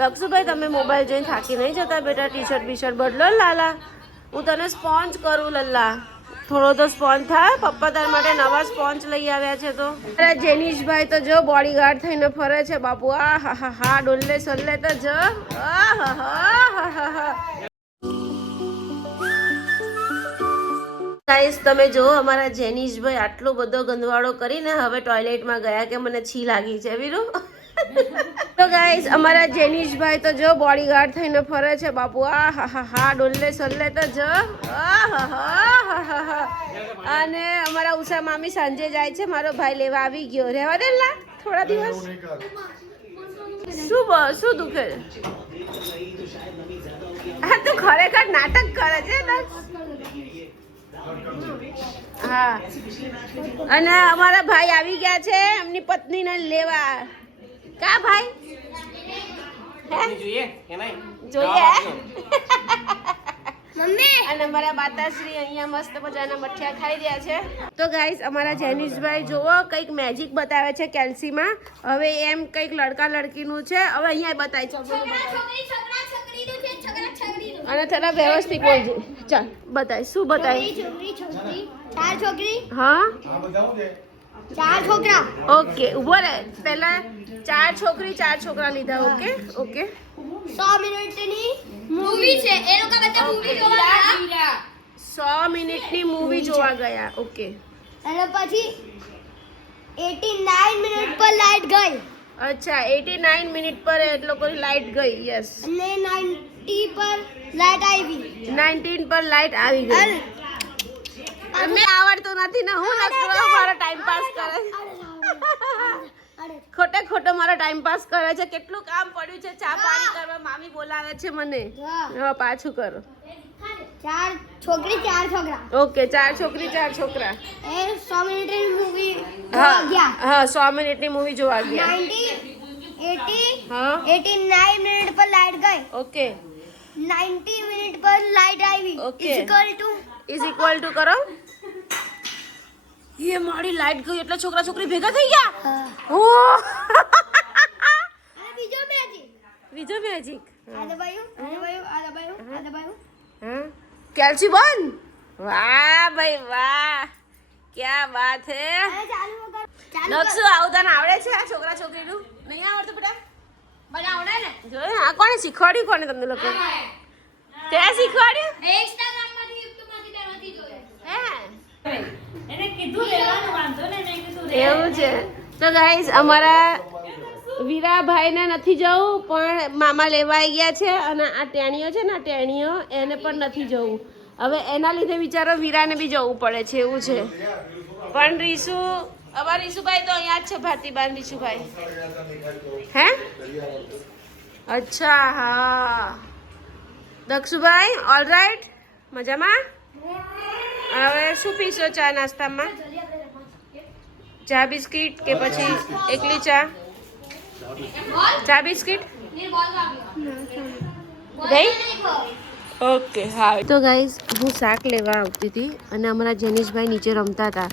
દક્ષુભાઈ તમે મોબાઈલ જોઈને થાકી નહીં જતા બેટા? ટી શર્ટ બી શર્ટ બદલો લાલા. હું તને સ્પોન્જ કરું લલ્લા થોડો તો સ્પોન્જ થાય. પપ્પા તારા માટે નવા સ્પોન્જ લઈ આવ્યા છે તો. જેનીશભાઈ તો જો બોડીગાર્ડ થઈને ફરે છે. બાપુ, આ હા હા ડોલે સલ્લે તો જ. આ ગાઈસ તમે જો અમારા જેનીશભાઈ આટલો બધો ગંદવાડો કરીને હવે ટોયલેટમાં ગયા કે મને છી લાગી છે, વીરુ? તો ગાઈસ અમારા જેનીશભાઈ તો જો બોડીગાર્ડ થઈને ફરે છે. બાપુ આ હા હા હા ડોલે સલ્લે તો જો. આ હા હા હા હા હા. અને અમારા ઉષા મામી સાંજે જાય છે. મારો ભાઈ લેવા આવી ગયો. રહેવા દે લા થોડા દિવસ. શું શું દુખે? હા તું ખરેખર નાટક કરે છે હા. અને અમારા ભાઈ આવી ગયા છે. એમની પત્નીને લેવા. કા ભાઈ? હે? જોઈએ કે અને મારા માતાશ્રી અહીંયા મસ્ત મજાના મઠિયા ખાઈ રહ્યા છે. તો ગાઈઝ અમારા જેનિશભાઈ જુઓ કંઈક મેજિક બતાવે છે કેલ્સીમાં. હવે એમ કંઈક લડકા લડકીનું છે. હવે અહીંયા બતાવી છે. અને તને વ્યવસ્થિત બોલજે ચાલ બતાય. શું બતાય? હા? ચાર છોકરા. ઓકે ઊભો રહે. પહેલા ચાર છોકરી ચાર છોકરા લીધા ઓકે? ઓકે? 100 મિનિટની મૂવી છે. એ લોકો બધા મૂવી જોવા ગયા? સો મિનિટની મૂવી જોવા ગયા ઓકે. અને પછી 89 મિનિટ પર લાઈટ ગઈ. અચ્છા એટી નાઇન મિનિટ પર એ લોકોની લાઈટ ગઈ યસ. અને 90 પર લાઈટ આવી. નાઇન્ટીન પર લાઈટ આવી ગઈ. અમને આવડતું નથી ને હું લખવા મારો ટાઈમ પાસ કરે. ખોટે મારો ટાઈમ પાસ કરે છે. કેટલું કામ પડ્યું છે. ચા પાણી કરવા મામી બોલાવે છે મને. હા. પાછું કરો. ચાર છોકરી ચાર છોકરા. ઓકે ચાર છોકરી ચાર છોકરા. એ 100 મિનિટની મૂવી હા ગયા. હા 100 મિનિટની મૂવી જોવા ગયા. 90 80 હા. 89 મિનિટ પર લાઈટ ગઈ. ઓકે. 90 મિનિટ પર લાઈટ આવી. Is equal to is equal to કરો? એ મારી લાઈટ ગઈ એટલે છોકરા છોકરી ભેગા થઈ ગયા? ઓ. બીજો મેજિક બીજો મેજિક આ દબાયું આ દબાયું આ દબાયું આ દબાયું. હા. કેલ્સી બન વાહ ભાઈ વાહ. ક્યાં વાત હે? આવતા નકશું આવું તને આવડે છે આ છોકરા છોકરીનું? નહીં આવડતું બેટા. બનાવડે ને. જોયું આ કોણે શીખવાડ્યું કોને તમને લોકો? તે શીખવાડ્યું? ઇન્સ્ટાગ્રામમાંથી યુટ્યુબમાંથી બેમાંથી જોયું. હે એને કીધું લેવાનું વાંધો ને મેં કીધું એવું છે? તો ગાઈસ અમારા વીરાભાઈને નથી જવું, પણ મામા લેવા આવી ગયા છે અને આ ટેણીઓ છે ને, આ ટેણીઓ એને પણ નથી જવું. હવે એના લીધે વિચારો વીરાને બી જવું પડે છે, એવું છે. પણ રીશુ અમારા રીસુભાઈ તો અહીંયા જ છે ભારતીબાન રીસુભાઈ. હે? અચ્છા, હા. દક્ષુભાઈ ઓલ રાઈટ મજામાં? હવે શું પીશો ચા નાસ્તામાં? ચા બિસ્કિટ કે પછી એકલી ચા? ચા બિસ્કિટ? ગઈ ઓકે હા. તો ગાઈઝ હું શાક લેવા આવતી હતી અને અમારા જેનીશભાઈ નીચે રમતા હતા.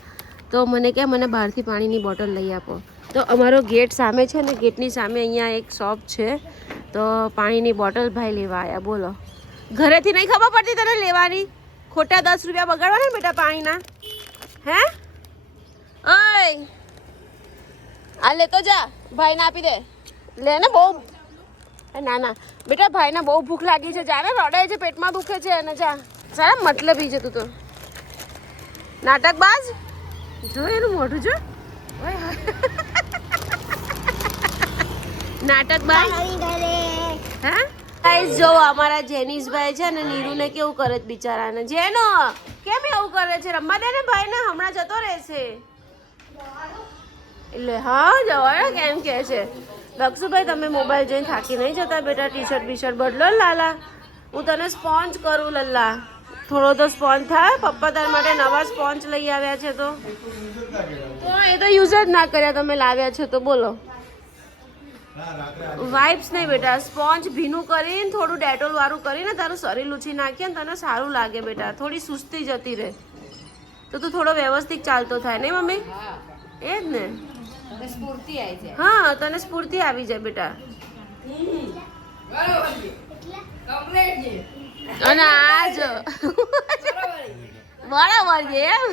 તો મને કે મને બહારથી પાણીની બોટલ લઈ આપો. તો અમારો ગેટ સામે છે ને ગેટની સામે અહીંયા એક શોપ છે. તો પાણીની બોટલ ભાઈ લેવા આવ્યા બોલો. ઘરેથી નહીં ખબર પડતી તને લેવાની? ખોટા દસ રૂપિયા બગાડવાના બેટા પાણીના? હે? ઓય આ લેતો જા ભાઈને આપી દે. લે ને બહુ. ના ના. બેટા ભાઈને બહુ ભૂખ લાગી છે. જા ને રડે છે પેટમાં દુખે છે અને જા. સારા મતલબી છે તું તો. નાટકબાજ? જો એનું મોઢું જો. નાટકબાજ? હા? ગાઈસ જો અમારા જેનીશભાઈ છે ને નીરુને કેવું કરે છે બિચારાને? જેનો કેમ એવું કરે છે? રમવા દે ને ભાઈને હમણાં જતો રહેશે. એટલે હા જવાય કેમ કે છે. દક્ષુભાઈ તમે મોબાઈલ જોઈને થાકી નહીં જતા બેટા ટી શર્ટ બી શર્ટ બદલો ને લાલા. હું તને સ્પોન્જ કરું લલ્લા થોડો તો સ્પોન્જ થાય. પપ્પા તારા માટે નવા સ્પોન્જ લઈ આવ્યા છે તો. તો એ તો યુઝ જ ના કર્યા તમે લાવ્યા છો તો બોલો. વાઇપ્સ નહીં બેટા. સ્પોન્જ ભીનું કરીને થોડું ડેટોલ વાળું કરીને તારું શરીર લૂછી નાખીએ ને તને સારું લાગે બેટા. થોડી સુસ્તી જતી રહે. તો તું થોડો વ્યવસ્થિત ચાલતો થાય. નહીં મમ્મી? એ જ ને. સ્ફૂર્તિ આવી જાય. હા તને સ્ફૂર્તિ આવી જાય બેટા. અને આ જો બરાબર છે એમ.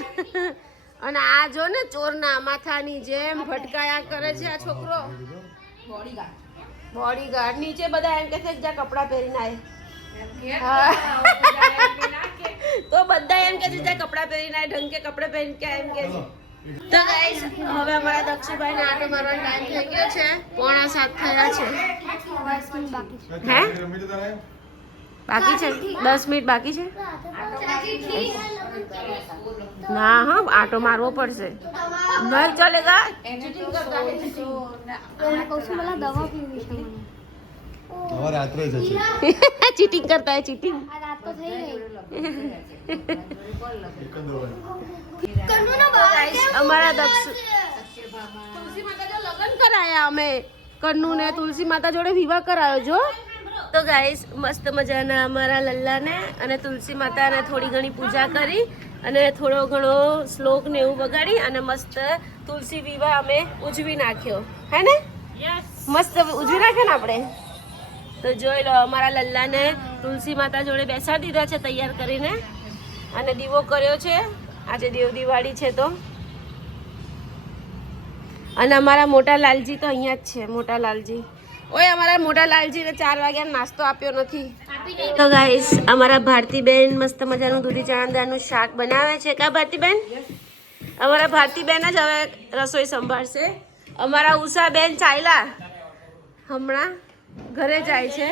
અને આ જો ને ચોરના માથાની જેમ ભટકાયા કરે છે આ છોકરો. બોડીગાર્ડ. નીચે બધા એમ કે છે જ્યાં કપડાં પહેરીને આવે તો બધા એમ કે છે જ્યાં કપડાં પહેરીને આય ઢંગ કે કપડાં પહેરીને કે એમ કે છે. તો ગાઈસ હવે અમારા દક્ષુભાઈ ને આટો મારવાનો ટાઈમ થઈ ગયો છે. પોણા સાત થયા છે. હે? બાકી છે દસ મિનિટ બાકી છે ના હા આટો મારવો પડશે નહીં ચલેગા દવા પીવી છે મને. હવે રાત્રે જશે ચીટિંગ કરતા હે ચીટિંગ. આ રાત તો થઈ ગઈ. એકંદર અમારા દક્ષ તુલસી માતા જો લગ્ન કરાયા અમે. કન્નુ ને તુલસી માતા જોડે વિવાહ કરાયો જો. તો ગાઈસ મસ્ત મજાના અમારા લલ્લાને અને તુલસી માતાને થોડી ઘણી પૂજા કરી અને થોડો ઘણો શ્લોક ને એવું વગાડી અને મસ્ત તુલસી વિવાહ અમે ઉજવી નાખ્યો. હે ને? મસ્ત ઉજવી નાખ્યો ને આપણે? તો જોઈ લો અમારા લલ્લાને તુલસી માતા જોડે બેસા દીધા છે તૈયાર કરીને. અને દીવો કર્યો છે. આજે દેવ દિવાળી છે તો. અને અમારા મોટા લાલજી તો અહીંયા જ છે મોટા લાલજી. ઓય, અમારા મોટા લાલજીને ચાર વાગ્યા નાસ્તો આપ્યો નથી. તો ગાઈસ અમારા ભારતીબેન મસ્ત મજાનું દૂધી ચણાદાળનું શાક બનાવે છે. કા ભારતીબેન? અમારા ભારતીબેન જ હવે રસોઈ સંભાળશે. અમારા ઉષાબેન ચાયલા હમણાં ઘરે જાય છે.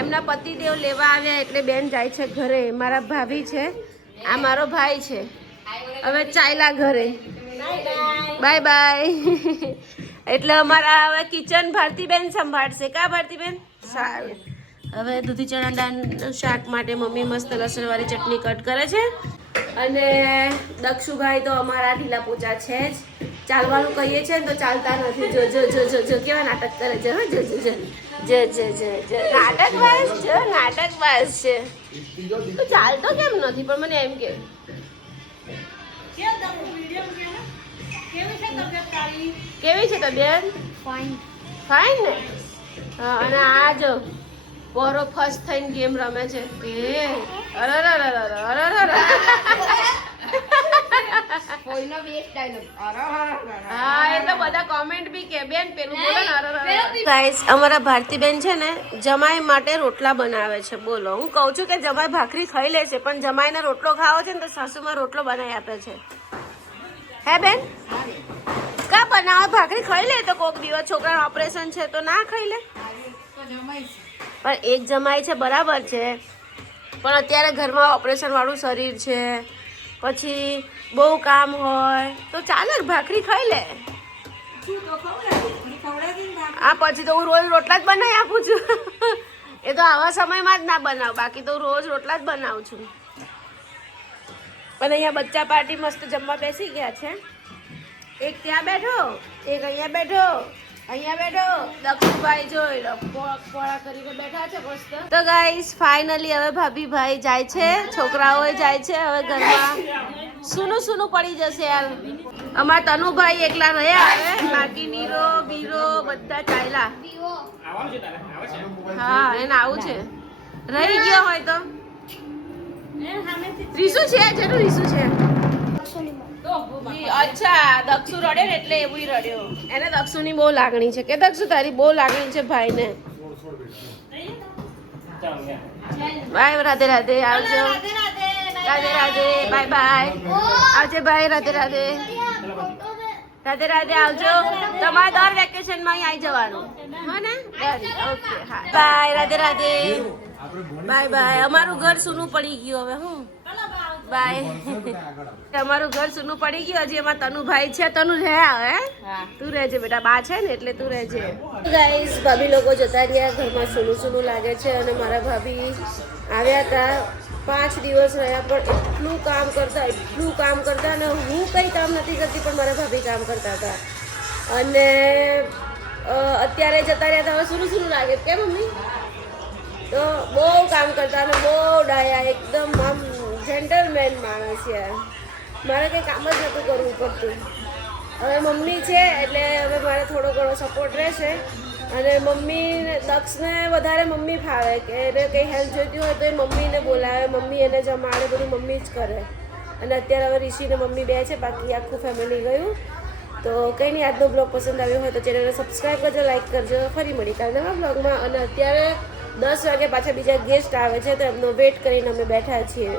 એમના પતિદેવ લેવા આવ્યા, એટલે બેન જાય છે ઘરે. મારા ભાભી છે, આ મારો ભાઈ છે. હવે ચાયલા ઘરે. બાય બાય એટલે અમારા હવે કિચન ભારતીબેન સંભાળશે. કા ભારતીબેન? સારું. હવે દૂધી ચણા દાળનું શાક માટે મમ્મી મસ્ત લસણવાળી ચટણી કટ કરે છે. અને દક્ષુભાઈ તો અમારા ઢીલા પોચા છે જ. ચાલવાનું કહીએ છીએ ને તો ચાલતા નથી. જો જો જો જો જો, કેવા નાટક કરે છે જો જો જો. જો જો જો જો. નાટક બાસ જો નાટક બાસ છે ચાલતો કેમ નથી? પણ મને એમ કે કેવી છે તબિયત? ફાઈન ફાઈન ને? અને આ જો પોરો ફર્સ્ટ થઈને ગેમ રમે છે. એ અરે અરે અરે હા એ બધા કોમેન્ટ બી કે બેન પેલું બોલો ને ગાઈસ અમારા ભારતીબેન છે ને જમાઈ માટે રોટલા બનાવે છે. બોલો હું કહું છું કે જમાઈ ભાખરી ખાઈ લે છે પણ જમાઈને રોટલો ખાવો છે ને તો સાસુમાં રોટલો બનાવી આપે છે. હે બેન? કા બનાવો? ભાખરી ખાઈ લે તો કોક દિવસ છોકરાનું ઓપરેશન છે તો ના ખાઈ લે? પણ એક જમાઈ છે, બરાબર છે. પણ અત્યારે ઘરમાં ઓપરેશન વાળું શરીર છે. પછી બહુ કામ હોય, તો ચાલે ભાખરી ખાઈ લે. આ પછી તો હું રોજ રોટલા જ બનાવી આપું છું. એ તો આવા સમયમાં જ ના બનાવ, બાકી તો રોજ રોટલા જ બનાવું છું. પણ અહીંયા બચ્ચા પાર્ટી મસ્ત જમવા બેસી ગયા છે. એક ત્યાં બેઠો એક અહીંયા બેઠો અહીંયા બેઠો. દક્ષુભાઈ જોઈ પોળા કરીને બેઠા છે મસ્ત. તો ગાઈસ ફાઇનલી હવે ભાભી ભાઈ જાય છે છોકરાઓ જાય છે હવે ઘરમાં. સુનું સુનું પડી જશે યાર. અમારા તનુભાઈ એકલા રહ્યા હવે. બાકી નીરો બીરો બધા ચાલ્યા. હા એને આવું છે. રહી ગયો હોય તો. રીસુ છે જેનું રીસુ છે. અચ્છા દક્ષુ રડ્યો ને એટલે એવું રડ્યો. એને દક્ષુની બહુ લાગણી છે. કે દક્ષુ તારી બહુ લાગણી છે ભાઈને. બાય રાધે રાધે આવજો. Radhe Radhe bye bye. આવજે ભાઈ રાધે રાધે. રાધે રાધે આવજો. તમારે દર વેકેશનમાં અહીં આવી જવાનું. હા ને? ઓકે હા. Bye Radhe Radhe. Bye bye. અમારું ઘર સૂનું પડી ગયું હવે હું? બાય. તમારું ઘર સૂનું પડી ગયું. હજી એમાં તનુભાઈ છે. તનુ રહે હવે તું રહેજે બેટા. બા છે ને એટલે તું રહેજે. ગાઈસ ભાભી લોકો જતા રહ્યા. ઘરમાં સૂનું સૂનું લાગે છે અને મારા ભાભી આવ્યા હતા. પાંચ દિવસ રહ્યા પણ એટલું કામ કરતા એટલું કામ કરતા અને હું કંઈ કામ નથી કરતી પણ મારા ભાભી કામ કરતા હતા. અને અત્યારે જતા રહ્યા હતા. હવે સૂનું સૂનું લાગે. છે કેમ મમ્મી? તો બહુ કામ કરતા અને બહુ ડાયા એકદમ આમ જેન્ટલમેન માણસ યાર મારે કંઈ કામ જ નહોતું કરવું પડતું. હવે મમ્મી છે એટલે હવે મારે થોડો ઘણો સપોર્ટ રહેશે. અને મમ્મી દક્ષને વધારે મમ્મી ફાવે કે એને કંઈ હેલ્પ જોઈતી હોય તો એ મમ્મીને બોલાવે. મમ્મી એને જમાડે, બધું મમ્મી જ કરે. અને અત્યારે હવે ઋષિને મમ્મી બે છે, બાકી આખું ફેમિલી ગયું. તો કંઈ નહીં, આજનો બ્લોગ પસંદ આવ્યો હોય તો ચેનલને સબસ્ક્રાઈબ કરજો લાઈક કરજો. ફરી મળી કાલ નવા બ્લોગમાં અને અત્યારે દસ વાગે પાછા બીજા ગેસ્ટ આવે છે તો એમનો વેટ કરીને અમે બેઠા છીએ.